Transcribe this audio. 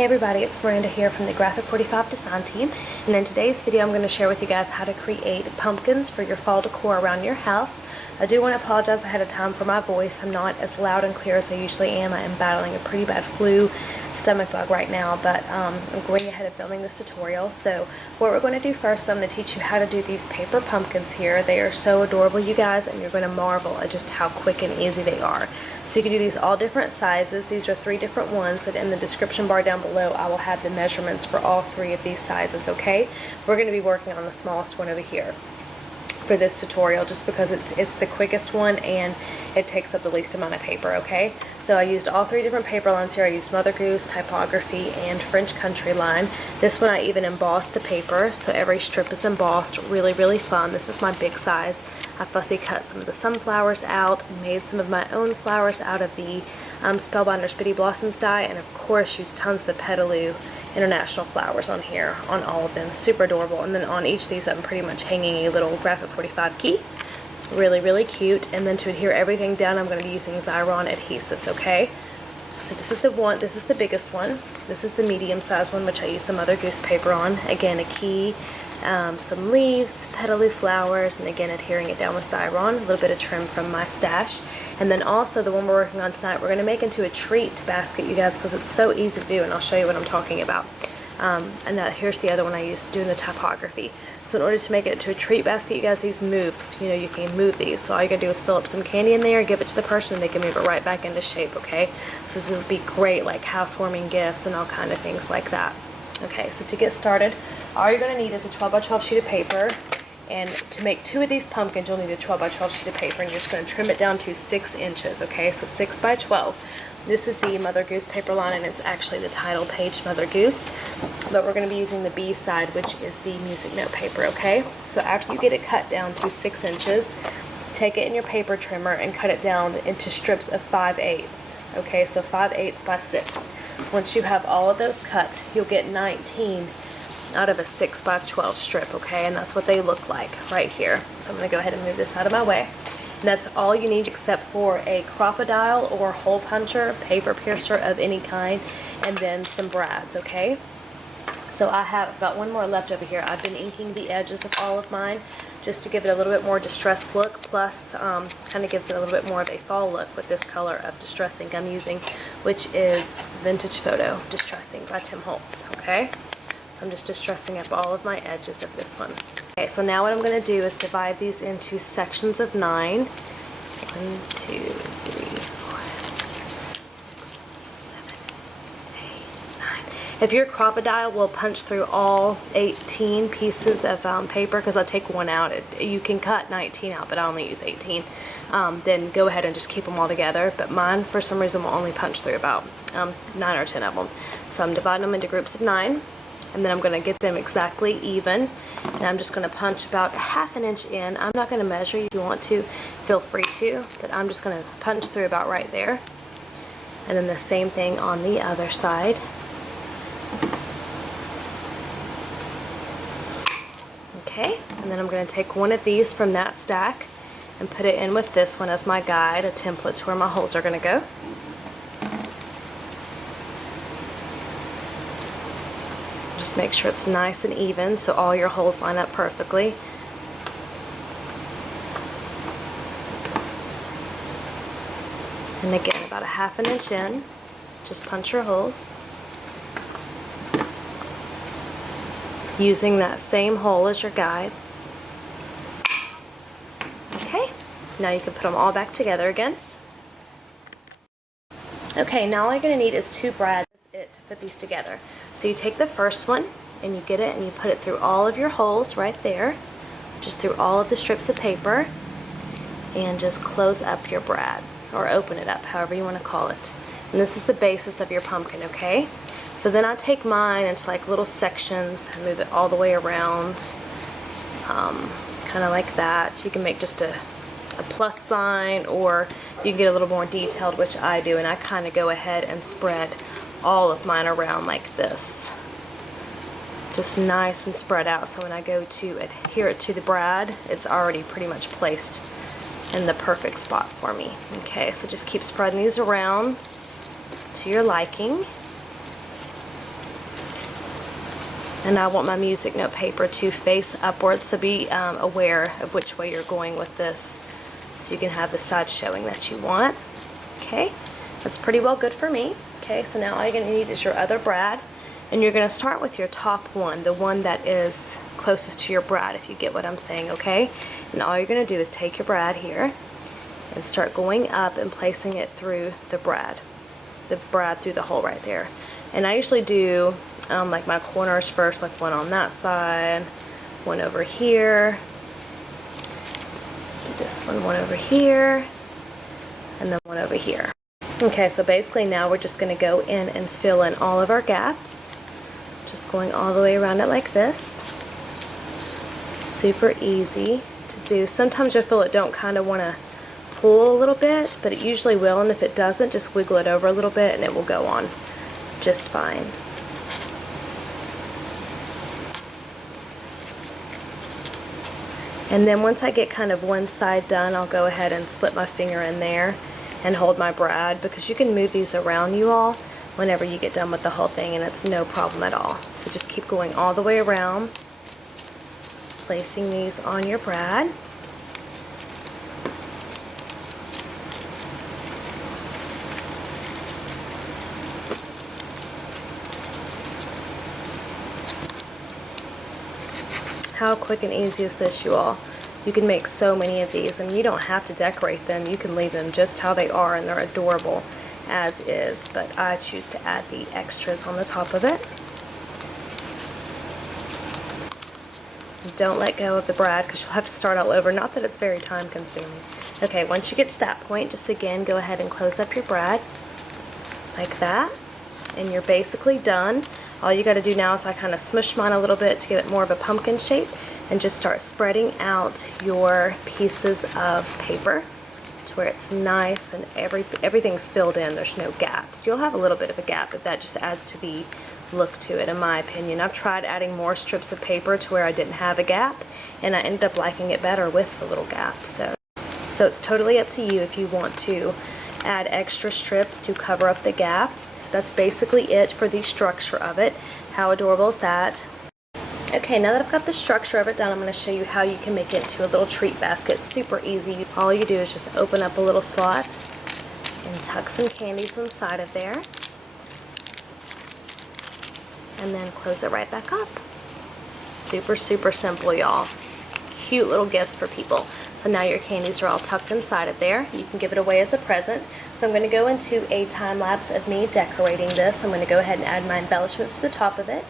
Hey everybody, it's Miranda here from the Graphic 45 Design Team, and in today's video I'm going to share with you guys how to create pumpkins for your fall decor around your house. I do want to apologize ahead of time for my voice. I'm not as loud and clear as I usually am. I am battling a pretty bad flu stomach bug right now, but I'm going ahead of filming this tutorial. So what we're going to do first, I'm going to teach you how to do these paper pumpkins here. They are so adorable, you guys, and you're going to marvel at just how quick and easy they are. So you can do these all different sizes. These are 3 different ones that in the description bar down below I will have the measurements for all 3 of these sizes, okay? We're going to be working on the smallest one over here for this tutorial just because it's the quickest one and it takes up the least amount of paper, okay? So I used all 3 different paper lines here. I used Mother Goose, Typography, and French Country Line. This one I even embossed the paper, so every strip is embossed. Really, really fun. This is my big size. I fussy cut some of the sunflowers out, made some of my own flowers out of the Spellbinders Bitty Blossoms die, and of course used tons of the Petaloo International flowers on here, on all of them. Super adorable. And then on each of these I'm pretty much hanging a little Graphic 45 key. Really, really cute. And then to adhere everything down, I'm going to be using Xyron adhesives, okay? So this is the one, this is the biggest one. This is the medium size one, which I use the Mother Goose paper on. Again, a key, some leaves, Petaloo flowers, and again adhering it down with Xyron, a little bit of trim from my stash. And then also the one we're working on tonight, we're going to make into a treat basket, you guys, because it's so easy to do, and I'll show you what I'm talking about. Here's the other one I used doing the typography. So in order to make it to a treat basket, you guys, these move. You know, you can move these. So all you gotta do is fill up some candy in there, give it to the person, and they can move it right back into shape, okay? So this would be great, like housewarming gifts and all kind of things like that. Okay, so to get started, all you're gonna need is a 12 by 12 sheet of paper. And to make 2 of these pumpkins, you'll need a 12 by 12 sheet of paper, and you're just gonna trim it down to 6 inches, okay? So 6 by 12. This is the Mother Goose paper line, and it's actually the title page Mother Goose. But we're going to be using the B side, which is the music note paper, okay? So after you get it cut down to 6 inches, take it in your paper trimmer and cut it down into strips of 5/8, okay? So 5/8 by 6. Once you have all of those cut, you'll get 19 out of a 6 by 12 strip, okay? And that's what they look like right here. So I'm going to go ahead and move this out of my way. And that's all you need except for a Crop-A-Dile or hole puncher, paper piercer of any kind, and then some brads, okay? So I have got one more left over here. I've been inking the edges of all of mine just to give it a little bit more distressed look, plus kind of gives it a little bit more of a fall look with this color of distress ink I'm using, which is Vintage Photo Distress Ink by Tim Holtz, okay? So I'm just distressing up all of my edges of this one. Okay, so now what I'm going to do is divide these into sections of 9. 1, 2, 3, 4, 5, 6, 7, 8, 9. If your Crop-A-Dile will punch through all 18 pieces of paper, because I take one out, you can cut 19 out, but I only use 18. Then go ahead and just keep them all together. But mine, for some reason, will only punch through about 9 or 10 of them. So I'm dividing them into groups of 9. And then I'm going to get them exactly even, and I'm just going to punch about 1/2 inch in. I'm not going to measure. If you want to, feel free to, but I'm just going to punch through about right there. And then the same thing on the other side. Okay, and then I'm going to take one of these from that stack and put it in with this one as my guide, a template to where my holes are going to go. Just make sure it's nice and even so all your holes line up perfectly. And again, about 1/2 inch in, just punch your holes. Using that same hole as your guide. Okay, now you can put them all back together again. Okay, now all you're going to need is 2 brads to put these together. So you take the first one and you get it and you put it through all of your holes right there, just through all of the strips of paper, and just close up your brad, or open it up, however you want to call it. And this is the basis of your pumpkin, okay? So then I take mine into like little sections and move it all the way around, kind of like that. You can make just a plus sign, or you can get a little more detailed, which I do, and I kind of go ahead and spread all of mine around like this, just nice and spread out, so when I go to adhere it to the brad, it's already pretty much placed in the perfect spot for me. Okay, so just keep spreading these around to your liking. And I want my music note paper to face upwards, so be aware of which way you're going with this so you can have the side showing that you want. Okay, that's pretty well good for me. Okay, so now all you're going to need is your other brad, and you're going to start with your top one, the one that is closest to your brad, if you get what I'm saying, okay? And all you're going to do is take your brad here and start going up and placing it through the brad through the hole right there. And I usually do like my corners first, like one on that side, one over here, do this one over here, and then one over here. Okay, so basically now we're just going to go in and fill in all of our gaps, just going all the way around it like this. Super easy to do. Sometimes you'll feel it don't kind of want to pull a little bit, but it usually will, and if it doesn't, just wiggle it over a little bit and it will go on just fine. And then once I get kind of one side done, I'll go ahead and slip my finger in there and hold my brad, because you can move these around, you all, whenever you get done with the whole thing, and it's no problem at all. So just keep going all the way around, placing these on your brad. How quick and easy is this, you all? You can make so many of these, and you don't have to decorate them. You can leave them just how they are, and they're adorable as is, but I choose to add the extras on the top of it. Don't let go of the brad, because you'll have to start all over. Not that it's very time consuming. Okay, once you get to that point, just again go ahead and close up your brad like that, and you're basically done. All you got to do now is I kind of smush mine a little bit to give it more of a pumpkin shape, and just start spreading out your pieces of paper to where it's nice and everything's filled in. There's no gaps. You'll have a little bit of a gap, but that just adds to the look to it, in my opinion. I've tried adding more strips of paper to where I didn't have a gap, and I ended up liking it better with the little gap. So it's totally up to you if you want to add extra strips to cover up the gaps. So that's basically it for the structure of it. How adorable is that? Okay, now that I've got the structure of it done, I'm going to show you how you can make it into a little treat basket. Super easy. All you do is just open up a little slot and tuck some candies inside of there, and then close it right back up. Super, super simple, y'all. Cute little gifts for people. So now your candies are all tucked inside of there. You can give it away as a present. So I'm going to go into a time lapse of me decorating this. I'm going to go ahead and add my embellishments to the top of it.